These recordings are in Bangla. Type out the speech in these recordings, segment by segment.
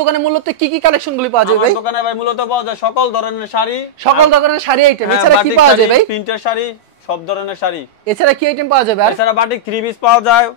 দোকানে মূলত কি কি কালেকশন গুলি পাওয়া যায় ভাই? দোকানে ভাই মূলত পাওয়া যায় সকল ধরনের শাড়ি, সকল ধরনের শাড়ি আইটেম। এছাড়া কি পাওয়া যায় ভাই? প্রিন্টের শাড়ি, সব ধরনের শাড়ি। এছাড়া কি আইটেম পাওয়া যাবে? আর এছাড়া বাটিক 3 পিস পাওয়া যায়,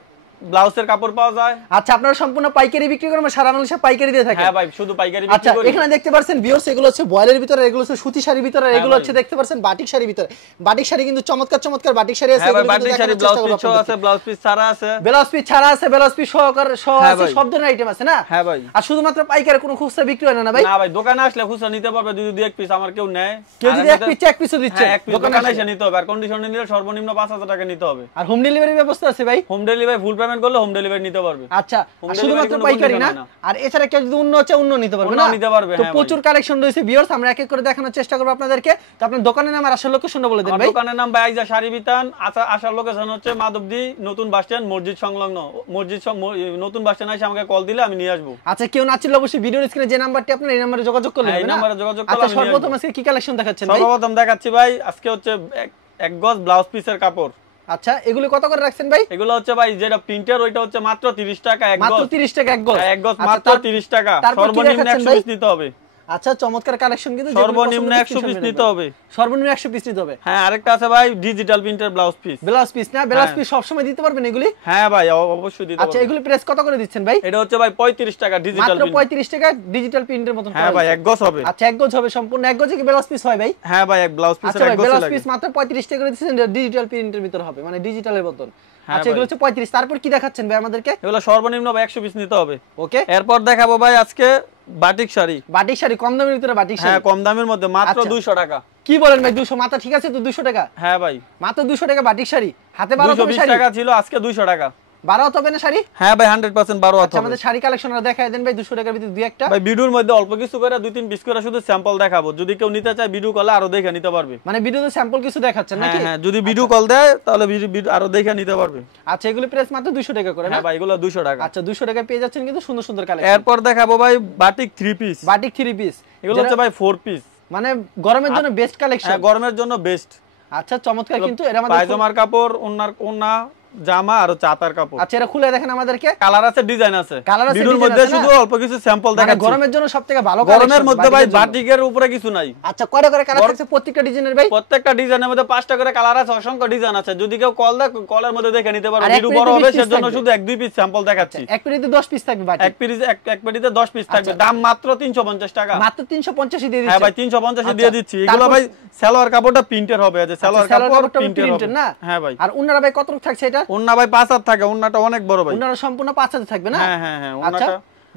ব্লাউজের কাপড় পাওয়া যায়। আচ্ছা, আপনারা সম্পূর্ণ পাইকারি বিক্রি করেন, সারা বাংলাদেশে পাইকারি দিয়ে থাকেন? হ্যাঁ ভাই, শুধু পাইকারি বিক্রি করি। আচ্ছা, এখানে দেখতে পাচ্ছেন ভিউয়ার্স, এগুলো হচ্ছে বয়েলের ভিতরে, এগুলো হচ্ছে সুতি শাড়ির ভিতরে, এগুলো হচ্ছে দেখতে পাচ্ছেন বাটিক শাড়ির ভিতরে। বাটিক শাড়ি কিন্তু চমৎকার চমৎকার বাটিক শাড়ি আছে। এগুলো বাটিক শাড়ি ব্লাউজ পিস আছে, ব্লাউজ পিস ছাড়া আছে, ব্লাউজ পিস ছাড়া আছে, ব্লাউজ পিস সহকারে সহ আছে, সব ধরনের আইটেম আছে না? হ্যাঁ ভাই। আর শুধুমাত্র পাইকারি, কোনো খুচরা বিক্রি হয় না ভাই? না ভাই, দোকানে আসলে খুচরা নিতে পারবে, যদি দুই এক পিস আমার কেউ নেয়। কেউ যদি এক পিস এক পিসও দিচ্ছে, দোকানে এসে নিতে হবে। আর কন্ডিশনে নিলে সর্বনিম্ন 5000 টাকা নিতে হবে। আর হোম ডেলিভারি ব্যবস্থা আছে ভাই? হোম ডেলিভারি ফুল পেমেন্ট করলে হোম ডেলিভারি নিতে পারবে। আচ্ছা, শুধুমাত্র পাইকারি না, আর এছাড়া কেউ যদি অন্য চায় অন্য নিতে পারবে না? নিতে পারবে। তো প্রচুর কালেকশন রয়েছে ভিউয়ার্স, আমরা এক এক করে দেখানোর চেষ্টা করব আপনাদেরকে। তো আপনার দোকানের নাম আর আসল লোকেশনটা বলে দেন ভাই। দোকানের নাম ভাই আইজা শাড়ি বিতান। আসার লোকেশন হচ্ছে মাধবদী নতুন বাস স্ট্যান্ড, মসজিদ সংলগ্ন। নতুন বাস স্ট্যান্ড এসে আমাকে কল দিলে আমি নিয়ে আসবো। আচ্ছা, কেউ না চিনলে অবশ্যই ভিডিওর স্ক্রিনে যে নাম্বারটি আপনার, এই নম্বরে যোগাযোগ করলে হবে না? এই নম্বরে যোগাযোগ করলে। আচ্ছা, সর্বপ্রথম আজকে কি কালেকশন দেখাচ্ছেন ভাই? সর্বপ্রথম দেখাচ্ছি ভাই আজকে হচ্ছে এক গজ ব্লাউজ পিসের কাপড়। আচ্ছা, এগুলো কত করে রাখছেন ভাই? এগুলো হচ্ছে ভাই যেটা প্রিন্টার, ওইটা হচ্ছে মাত্র 30 টাকা এক গজ। মাত্র 30 টাকা এক গজ? এক গজ মাত্র 30 টাকা। সর্বনিম্ন 100 পিস নিতে হবে। আচ্ছা, চমৎকার কালেকশন কিন্তু। সর্বনিম্ন 100 পিস নিতে হবে। সর্বনিম্ন 100 পিস নিতে হবে। হ্যাঁ, আরেকটা আছে ভাই digital printer blouse piece. Blouse piece না? ব্লাউজ পিস সব সময় দিতে পারবেন এগুলি? হ্যাঁ ভাই, অবশ্যই দিতে পারবেন। আচ্ছা, এগুলি প্রাইস কত করে দিচ্ছেন ভাই? এটা হচ্ছে ভাই 35 টাকা ডিজিটাল প্রিন্ট। মাত্র 35 টাকা ডিজিটাল প্রিন্টের মতন। হ্যাঁ ভাই, এক গজ হবে। আচ্ছা, এক গজ হবে সম্পূর্ণ। এক গজে কি ব্লাউজ পিস হয় ভাই? হ্যাঁ ভাই, এক ব্লাউজ পিসের এক গজ লাগে। ব্লাউজ পিস মাত্র 35 টাকা করে দিচ্ছেন, ডিজিটাল প্রিন্টের ভিতর হবে, মানে ডিজিটালের মতন। আচ্ছা, এগুলো হচ্ছে 35। তারপর কি দেখাচ্ছেন ভাই আমাদেরকে? এগুলো সর্বনিম্ন 100 পিস নিতে হবে। ওকে, এরপর দেখাবো ভাই আজকে বাটিক শাড়ি। বাটিক শাড়ি কম দামের ভিতরে বাটিক শাড়ি? হ্যাঁ, কম দামের মধ্যে মাত্র 200 টাকা। কি বলেন ভাই, 200? মাথা ঠিক আছে তো? 200 টাকা? হ্যাঁ ভাই, মাত্র 200 টাকা বাটিক শাড়ি। হাতে 12 তবে শাড়ি 220 টাকা ছিল, আজকে 200 টাকা। 12 তবে না শাড়ি? হ্যাঁ ভাই, 100% 12 হবে। আচ্ছা, আমাদের শাড়ি কালেকশনটা দেখায় দেন ভাই 200 টাকার ভিতরে দুই একটা। ভাই ভিডিওর মধ্যে অল্প কিছু করে 2-3 পিস করে শুধু স্যাম্পল দেখাবো, যদি কেউ নিতে চায় ভিডিও কলে আরো দেখে নিতে পারবে। মানে ভিডিওতে স্যাম্পল কিছু দেখাচ্ছেন নাকি? হ্যাঁ, যদি ভিডিও কল দেয় তাহলে ভিডিও আরো দেখে নিতে পারবে। আচ্ছা, এগুলো প্রাইস মাত্র 200 টাকা করে না? হ্যাঁ ভাই, এগুলো 200 টাকা। আচ্ছা, 200 টাকা পেয়ে যাচ্ছেন কিন্তু সুন্দর সুন্দর কালেকশন। এরপর দেখাবো ভাই বাটিক 3 পিস। বাটিক 3 পিস, এগুলো হচ্ছে ভাই 4 পিস, মানে গরমের জন্য বেস্ট কালেকশন। হ্যাঁ, গরমের জন্য বেস্ট। আচ্ছা, চমৎকার কিন্তু। এর আমাদের পায়জামার কাপড়, ওন্না, জামা আর চাতার কাপড়। আচ্ছা, এটা খুলে দেখেন আমাদেরকে। কালার আছে, ডিজাইন আছে। ভিডিওর মধ্যে শুধু অল্প কিছু স্যাম্পল দেখাচ্ছি। গরমের জন্য সবথেকে ভালো কালেকশন। গরমের মধ্যে ভাই বাটিকের উপরে কিছু নাই। আচ্ছা, কয়টা করে কালার আছে প্রত্যেকটা ডিজাইনের ভাই? প্রত্যেকটা ডিজাইনের মধ্যে 5টা করে কালার আছে, অসংখ্য ডিজাইন আছে। যদি কেউ কল দেয় কলের মধ্যে দেখে নিতে পারবে। ভিডিও বড় হবে সেজন্য শুধু 1-2 পিস স্যাম্পল দেখাচ্ছি। এক পেটিতে 10 পিস থাকবে বাটিক? এক পেটিতে 10 পিস থাকবে। দাম মাত্র 350 টাকা। মাত্র 350 দিয়ে দিচ্ছি। হ্যাঁ ভাই, 350 দিয়ে দিচ্ছি। এগুলো ভাই সালোয়ার কাপড়টা প্রিন্টের হবে, যে সালোয়ার কাপড় প্রিন্টের না? হ্যাঁ ভাই। আর ওন্নাটা ভাই কত থাকছে এটা? ওন্না ভাই 5 হাত থাকে, ওন্নাটা অনেক বড় ভাই। ওন্নাটা সম্পূর্ণ 5 হাত থাকবে না? হ্যাঁ হ্যাঁ হ্যাঁ, আচ্ছা, ওন্নাটা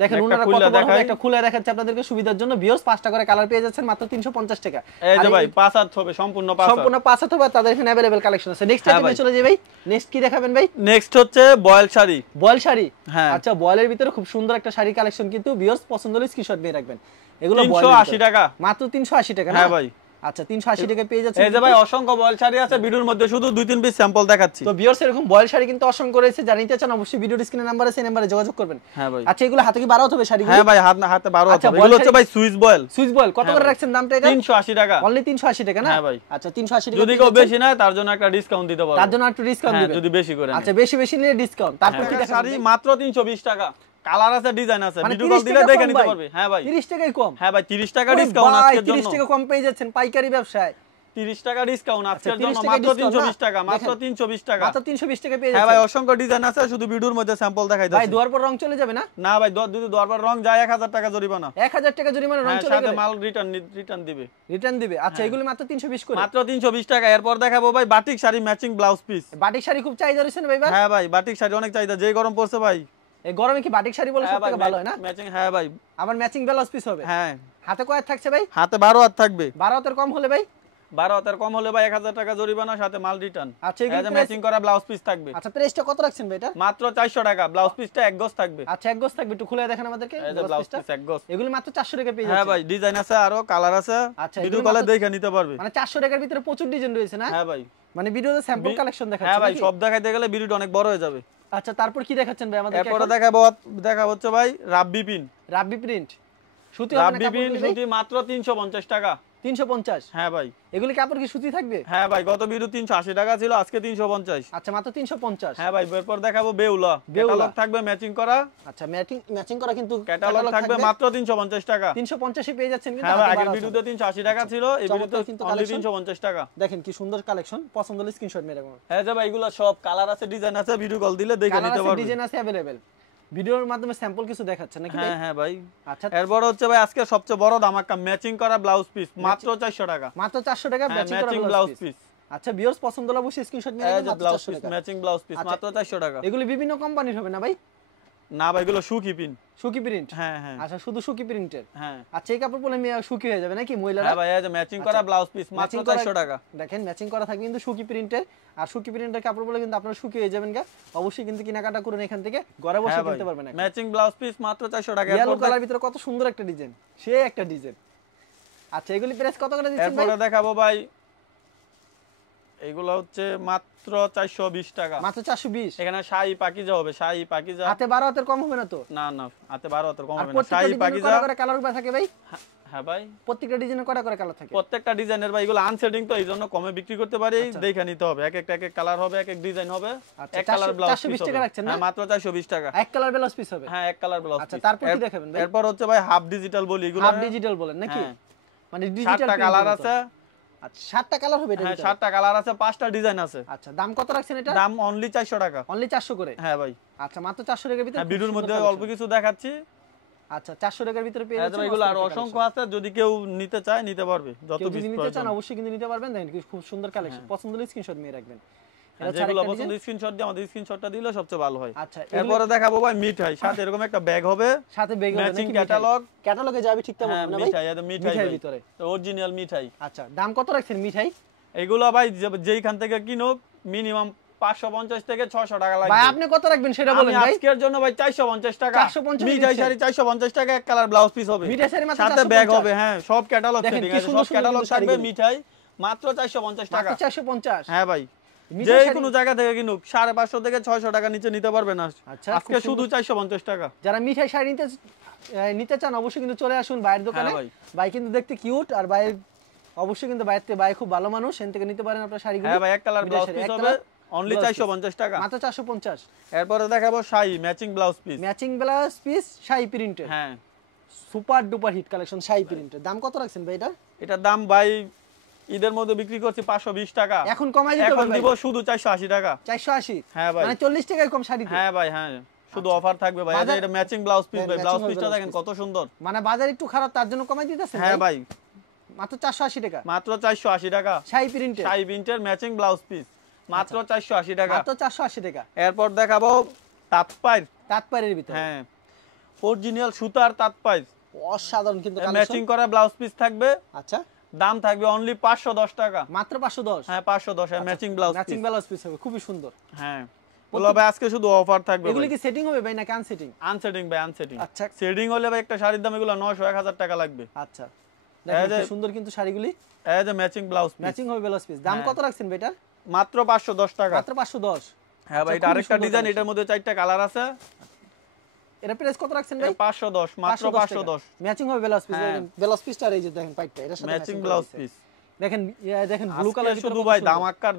দেখেন ওন্নাটা কত বড় হবে, একটা খুলে দেখাচ্ছি আপনাদেরকে সুবিধার জন্য। ভিউয়ার্স, 5টা করে কালার পেয়ে যাচ্ছেন মাত্র 350 টাকা। এই যে ভাই 5 হাত হবে, সম্পূর্ণ 5 হাত। সম্পূর্ণ 5 হাত হবে, তাদের এখানে अवेलेबल কালেকশন আছে। নেক্সট আইটেমে চলে যাই ভাই। নেক্সট কি দেখাবেন ভাই? নেক্সট হচ্ছে বয়েল শাড়ি। বয়েল শাড়ি? হ্যাঁ। আচ্ছা, বয়েলের ভিতরে খুব সুন্দর একটা শাড়ি কালেকশন কিন্তু। ভিউয়ার্স, পছন্দ হলে স্ক্রিনশট নিয়ে রাখবেন। এগুলো 380 টাকা। মাত্র 380 টাকা না? হ্যাঁ ভাই। আচ্ছা, 380 টাকা পেয়ে যাচ্ছেন। এই যে ভাই অসংখ্য বয়েল শাড়ি আছে, ভিডিওর মধ্যে শুধু 2-3 পিস স্যাম্পল দেখাচ্ছি। তো ভিউয়ার্স, এরকম বয়েল শাড়ি কিন্তু অসংখ্য রয়েছে, যারা নিতে চান অবশ্যই ভিডিও স্ক্রিনে নাম্বার আছে, এই নাম্বারে যোগাযোগ করবেন। হ্যাঁ ভাই। আচ্ছা, এগুলো হাতে কি 12 হবে শাড়ি? হ্যাঁ ভাই, হাতে 12 আচ্ছা, হবে। এগুলো হচ্ছে ভাই সুইস বয়েল। সুইস বয়েল কত করে রাখছেন দামটা এটা? 380 টাকা। অনলি 380 টাকা না? হ্যাঁ ভাই। আচ্ছা, 380 টাকা। যদি কেউ বেশি নেয় তার জন্য একটা ডিসকাউন্ট দিতে পারবো। তার জন্য একটু ডিসকাউন্ট দিবেন যদি বেশি করে। আচ্ছা, বেশি নিলে ডিসকাউন্ট। তারপর কি দেখাবেন? শাড়ি মাত্র 320 টাকা। কালার আছে, ডিজাইন আছে, ভিডিও কল দিলে দেখে নিতে পারবে। হ্যাঁ ভাই, 30 টাকাই কম? হ্যাঁ ভাই, 30 টাকা ডিসকাউন্ট আজকের জন্য। 30 টাকা কম পেয়ে যাচ্ছেন পাইকারি ব্যবসায়। 30 টাকা ডিসকাউন্ট আজকের জন্য, মাত্র 320 টাকা। মাত্র 320 টাকা। মাত্র 320 টাকা পেয়ে যাচ্ছেন। হ্যাঁ ভাই, অসংখ্য ডিজাইন আছে, শুধু ভিডিওর মধ্যে স্যাম্পল দেখাই দাও। ভাই, দুয়ার পর রং চলে যাবে না? না ভাই, যদি দুয়ার রং যায় 1000 টাকা জরিমানা। 1000 টাকা জরিমানা, রং চলে গেলে? সাথে মাল রিটার্ন দিবে। রিটার্ন দিবে? আচ্ছা, এগুলো মাত্র 320 করে? মাত্র 320 টাকা। এরপর দেখাবো ভাই batik sari matching blouse piece. Batik sari খুব চাহিদা রয়েছে না ভাই? হ্যাঁ ভাই, বাটিক শাড়ি অনেক চাহিদা, যে গরম পড়ছে ভাই। এই গরমে কি বাটিক শাড়ি বলে সবথেকে ভালো হয় না? ম্যাচিং, হ্যাঁ ভাই। আবার ম্যাচিং ব্লাউজ পিস হবে? হ্যাঁ। হাতে কয় হাত থাকছে ভাই? হাতে 12 হাত থাকবে। 12 হাতের কম হলে ভাই? 12 হাতের কম হলে ভাই 1000 টাকা জরিমানা, সাথে মাল রিটার্ন। আচ্ছা, এগুলো ম্যাচিং করা ব্লাউজ পিস থাকবে। আচ্ছা, প্রাইসটা কত রাখছেন ভাই এটা? মাত্র 400 টাকা। ব্লাউজ পিসটা এক গজ থাকবে। আচ্ছা, এক গজ থাকবে, একটু খুলে দেখেন আমাদেরকে ব্লাউজ পিস এক গজ। এগুলো মাত্র 400 টাকা পেয়ে যাচ্ছে। হ্যাঁ ভাই, ডিজাইন আছে, আরো কালার আছে, ভিডিও কলে দেখে নিতে পারবে। মানে 400 টাকার ভিতরে প্রচুর ডিজাইন রয়েছে না? হ্যাঁ ভাই, মানে ভিডিওতে স্যাম্পল কালেকশন দেখাচ্ছেন? হ্যাঁ ভাই, সব দেখাইতে গেলে ভিডিওটা অনেক বড় হয়ে যাবে। আচ্ছা, তারপর কি দেখাচ্ছেন ভাই আমাদেরকে? এরপর দেখাবো হচ্ছে ভাই রাব্বি প্রিন্ট। রাব্বি প্রিন্ট সুতি হবে না? রাব্বি প্রিন্ট সুতি মাত্র 350 টাকা। 350। হ্যাঁ ভাই। এগুলি কাপড় কি সুতি থাকবে? হ্যাঁ ভাই, গত ভিডিও 380 টাকা ছিল, আজকে 350। আচ্ছা, মাত্র 350। হ্যাঁ ভাই, এরপর দেখাবো বেউলা। ক্যাটালগ থাকবে ম্যাচিং করা। আচ্ছা, ম্যাচিং করা কিন্তু ক্যাটালগ থাকবে মাত্র 350 টাকা। 350 এ পেয়ে যাচ্ছেন কিন্তু। হ্যাঁ ভাই, আগের ভিডিওতে 380 টাকা ছিল, এই ভিডিওতে কিন্তু অনলি 350 টাকা। দেখেন কি সুন্দর কালেকশন, পছন্দ হলে স্ক্রিনশট মেরে রাখুন। হ্যাঁ যে ভাই, এগুলো সব কালার আছে, ডিজাইন আছে, ভিডিও কল দিলে দেখে নিতে পারবেন। ডিজাইন আছে अवेलेबल। ভিডিওর মাধ্যমে স্যাম্পল কিছু দেখাচ্ছেন নাকি ভাই? হ্যাঁ হ্যাঁ ভাই। আচ্ছা, এরপর হচ্ছে ভাই আজকে সবচেয়ে বড় ধামাকা, ম্যাচিং করা ব্লাউজ পিস মাত্র 400 টাকা। মাত্র 400 টাকা ম্যাচিং করা ব্লাউজ পিস। আচ্ছা, ভিউয়ার্স পছন্দ হলে অবশ্যই স্ক্রিনশট মেরে রাখুন। Blouse piece, matching blouse piece মাত্র 400 টাকা। এগুলি বিভিন্ন কোম্পানির হবে না ভাই? না ভাই, এগুলো সুকি প্রিন্ট। সুকি প্রিন্ট? হ্যাঁ হ্যাঁ। আচ্ছা, শুধু সুকি প্রিন্টের? হ্যাঁ। আচ্ছা, এই কাপড় পরলে সুকি হয়ে যাবে নাকি মহিলারা? হ্যাঁ ভাই, এই যে ম্যাচিং করা ব্লাউজ পিস মাত্র 400 টাকা। দেখেন ম্যাচিং করা থাকবে কিন্তু সুকি প্রিন্টের। আর সুকি প্রিন্টের কাপড় পরলে কিন্তু আপনারা সুকি হয়ে যাবেন। অবশ্যই কিন্তু কেনাকাটা করুন এখান থেকে, ঘরে বসে কিনতে পারবেন। ম্যাচিং ব্লাউজ পিস মাত্র 400 টাকা। ইয়েলো কালার ভিতরে কত সুন্দর একটা ডিজাইন, সেই একটা ডিজাইন। আচ্ছা, এগুলি প্রাইস কত করে দিচ্ছেন ভাই? এরপরে দেখাবো ভাই, এগুলো হচ্ছে মাত্র 420 টাকা। মাত্র 420? এখানে শাহী পাকিজা হবে, শাহী পাকিজা। হাতে 12 হাতের কম হবে না তো? না না, হাতে 12 হাতের কম হবে না। শাহী পাকিজা কত করে কালার থাকে ভাই? হ্যাঁ ভাই, প্রত্যেকটা ডিজাইনের কয়টা করে কালার থাকে? প্রত্যেকটা ডিজাইনের ভাই, এগুলো আনসেটিং তো এইজন্য কমে বিক্রি করতে পারি, দেখে নিতে হবে। এক এক কালার হবে, এক এক ডিজাইন হবে। এক কালার ব্লাউজ পিস 420 টাকা রাখছেন না? হ্যাঁ, মাত্র 420 টাকা। এক কালার ব্লাউজ পিস হবে? হ্যাঁ, এক কালার ব্লাউজ পিস। আচ্ছা, তারপর কি দেখাবেন ভাই? এরপর হচ্ছে ভাই হাফ ডিজিটাল বলি, এগুলো হাফ ডিজিটাল বলেন নাকি? মানে ডিজিটাল 7টা কালার আছে। আচ্ছা, 7টা কালার হবে এটা? হ্যাঁ, 7টা কালার আছে, 5টা ডিজাইন আছে। আচ্ছা, দাম কত রাখছেন এটা? দাম অনলি 400 টাকা। অনলি 400 করে? হ্যাঁ ভাই। আচ্ছা, মাত্র 400 টাকার ভিতরে। হ্যাঁ, ভিডিওর মধ্যে অল্প কিছু দেখাচ্ছি। আচ্ছা, 400 টাকার ভিতরে পেয়ে যাচ্ছেন। এগুলো আর অসংখ্য আছে, যদি কেউ নিতে চায় নিতে পারবে, যত পিস নিতে চান অবশ্যই কিন্তু নিতে পারবেন। দেখেন কি খুব সুন্দর কালেকশন, পছন্দ হলে স্ক্রিনশট নিয়ে রাখবেন। যেগুলো পছন্দ স্ক্রিনশট দিয়ে আমাদের স্ক্রিনশটটা দিলে সবচেয়ে ভালো হয়। আচ্ছা, এরপরে দেখাবো ভাই মিঠাই, সাথে এরকম একটা ব্যাগ হবে, সাথে ব্যাগ হবে ম্যাচিং নাকি? ক্যাটালগে যাবে ঠিকঠাক হবে না ভাই? মিঠাইয়ের ভিতরে অরিজিনাল মিঠাই। আচ্ছা, দাম কত রাখছেন মিঠাই? এগুলো ভাই যেইখান থেকে কিনুক মিনিমাম 550 থেকে 600 টাকা লাগবে। ভাই আপনি কত রাখবেন সেটা বলেন ভাই। আজকের জন্য ভাই 450 টাকা। 450 মিঠাই শাড়ি 450 টাকা, এক কালার ব্লাউজ পিস হবে, মিঠাই শাড়ি মাত্র সাথে 450 ব্যাগ হবে। হ্যাঁ, সব ক্যাটালগ সেটিং আছে, সব ক্যাটালগ থাকবে। মিঠাই মাত্র 450 টাকা। মাত্র 450? হ্যাঁ ভাই, যে কোনো জায়গা থেকে কিনুক 550 থেকে 600 টাকা নিচে নিতে পারবে না। আচ্ছা, আজকে শুধু 450 টাকা। যারা মিঠাই শাড়ি নিতে চান অবশ্যই কিন্তু চলে আসুন ভাইয়ের দোকানে। ভাই কিন্তু দেখতে কিউট, আর ভাই অবশ্যই কিন্তু ভাই খুব ভালো মানুষ, এখান থেকে নিতে পারেন আপনারা শাড়িগুলো। হ্যাঁ ভাই, এক কালার ব্লাউজ পিস হবে অনলি 450 টাকা। মাত্র 450। এরপরে দেখাবো sari matching blouse piece. Matching blouse piece sari প্রিন্টের। হ্যাঁ, super duper hit collection sari প্রিন্টের। দাম কত রাখছেন ভাই এটা? এটার দাম ভাই ঈদের মধ্যে বিক্রি করছি 520 টাকা। এখন কমাই দিতে এখন দিব শুধু 480 টাকা। 480? হ্যাঁ ভাই, মানে 40 টাকায় কম শাড়ি। হ্যাঁ ভাই, হ্যাঁ, শুধু অফার থাকবে ভাই। এটা ম্যাচিং ব্লাউজ পিস ভাই, ব্লাউজ পিসটা দেখেন কত সুন্দর। মানে বাজার একটু খারাপ, তার জন্য কমাই দিতেছেন? হ্যাঁ ভাই, মাত্র 480 টাকা। মাত্র 480 টাকা। শাড়ি প্রিন্টের, শাড়ি প্রিন্টের ম্যাচিং ব্লাউজ পিস মাত্র 480 টাকা। মাত্র 480 টাকা। এরপর দেখাবো তাঁতপাড়ের ভিতরে। হ্যাঁ, অরিজিনাল সুতার তাঁতপাড়, অসাধারণ কিন্তু কালেকশন। ম্যাচিং করা ব্লাউজ পিস থাকবে। আচ্ছা, দাম থাকবে অনলি 510 টাকা। মাত্র 510? হ্যাঁ, 510 এর matching blouse piece. Matching blouse piece হবে, খুবই সুন্দর। হ্যাঁ, বলা ভাই আজকে শুধু অফার থাকবে। এগুলো কি সেটিং হবে ভাই নাকি আনসেটিং? আনসেটিং ভাই, আনসেটিং। আচ্ছা, সেটিং হলে ভাই একটা শাড়ির দাম এগুলো 900 1000 টাকা লাগবে। আচ্ছা, দেখেন কি সুন্দর কিন্তু শাড়িগুলি। এই যে ম্যাচিং ব্লাউজ পিস, ম্যাচিং হবে ব্লাউজ পিস। দাম কত রাখছেন ভাই এটা? মাত্র 510 টাকা। মাত্র 510? হ্যাঁ ভাই, এটা আরেকটা ডিজাইন, এটার মধ্যে 4টা কালার আছে। এর প্রাইস কত রাখছেন ভাই? 510, মাত্র 510। ম্যাচিং হবে ব্লাউজ পিস। দেখেন ব্লাউজ পিসটা এই যে দেখেন পাইপটা, এটার সাথে ম্যাচিং ব্লাউজ পিস। দেখেন দেখেন ব্লু কালার শুধু ভাই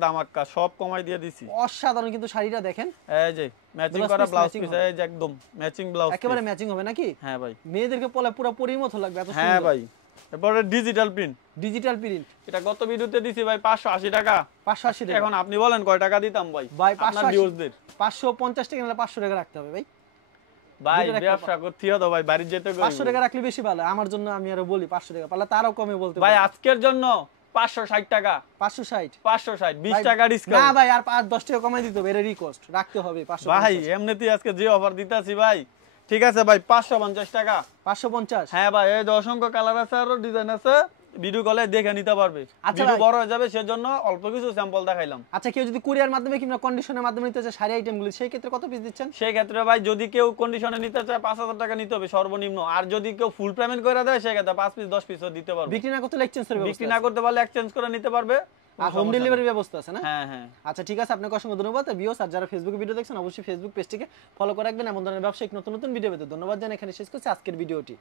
ধামাক্কা সব কমাই দিয়ে দিছি। অসাধারণ কিন্তু শাড়িটা দেখেন। এই যে ম্যাচিং করা ব্লাউজ পিস, এই যে একদম ম্যাচিং ব্লাউজ, একেবারে ম্যাচিং হবে নাকি? হ্যাঁ ভাই, মেয়েদেরকে পরে পুরো পরীর মতো লাগবে, এত সুন্দর। হ্যাঁ ভাই। এরপরে ডিজিটাল প্রিন্ট, ডিজিটাল প্রিন্ট, এটা গত ভিডিওতে দিছি ভাই 580 টাকা। 580 টাকা। এখন আপনি বলেন কয় টাকা দিতাম ভাই? ভাই আপনার ভিউয়ারদের 550 টাকা নিলে 500 টাকা রাখতে হবে ভাই। ভাই ব্যবসা করতে হবে ভাই, বাড়ি যেতে 500 টাকা রাখলে বেশি ভালো আমার জন্য। আমি আরো বলি 500 টাকা পারলে তারও কমে বলতে ভাই। আজকের জন্য 560 টাকা। 560? 560, 20 টাকা ডিসকাউন্ট। না ভাই, আর 5-10 টাকা কমাই দিতে হবে, এর রিকোয়েস্ট রাখতে হবে 500 ভাই। এমনিতেই আজকে যে অফার দিতাছি ভাই, ঠিক আছে ভাই, 550 টাকা। 550? হ্যাঁ ভাই, এই অসংখ্য কালার আছে, আরো ডিজাইন আছে, ভিডিও কলে দেখে নিতে পারবে। ভিডিও বড় হয়ে যাবে, সেজন্য অল্প কিছু স্যাম্পল দেখাইলাম। আচ্ছা, কেউ যদি কুরিয়ার মাধ্যমে কিংবা কন্ডিশনের মাধ্যমে নিতে চায় শাড়ি আইটেমগুলো, সেই ক্ষেত্রে কত পিস দিচ্ছেন? সেই ক্ষেত্রে ভাই যদি কেউ কন্ডিশনে নিতে চায় 5000 টাকা নিতে হবে সর্বনিম্ন। আর যদি কেউ ফুল পেমেন্ট করে দেয় সেই ক্ষেত্রে 5 পিস 10 পিসও দিতে পারবে। বিক্রি না করতে এক্সচেঞ্জ করবে? বিক্রি না করতে পারলে এক্সচেঞ্জ করে নিতে পারবে। আর হোম ডেলিভারি ব্যবস্থা আছে না? হ্যাঁ হ্যাঁ। আচ্ছা, ঠিক আছে, আপনাকে অসংখ্য ধন্যবাদ। ভিউয়ার্স, আর যারা ফেসবুকে ভিডিও দেখছেন অবশ্যই ফেসবুক পেজটিকে ফলো করে রাখবেন। এমন ধরনের ব্যবসায়িক নতুন নতুন ভিডিও পেতে ধন্যবাদ জানাই এখানে শেষ করছি আজকের ভিডিওটি।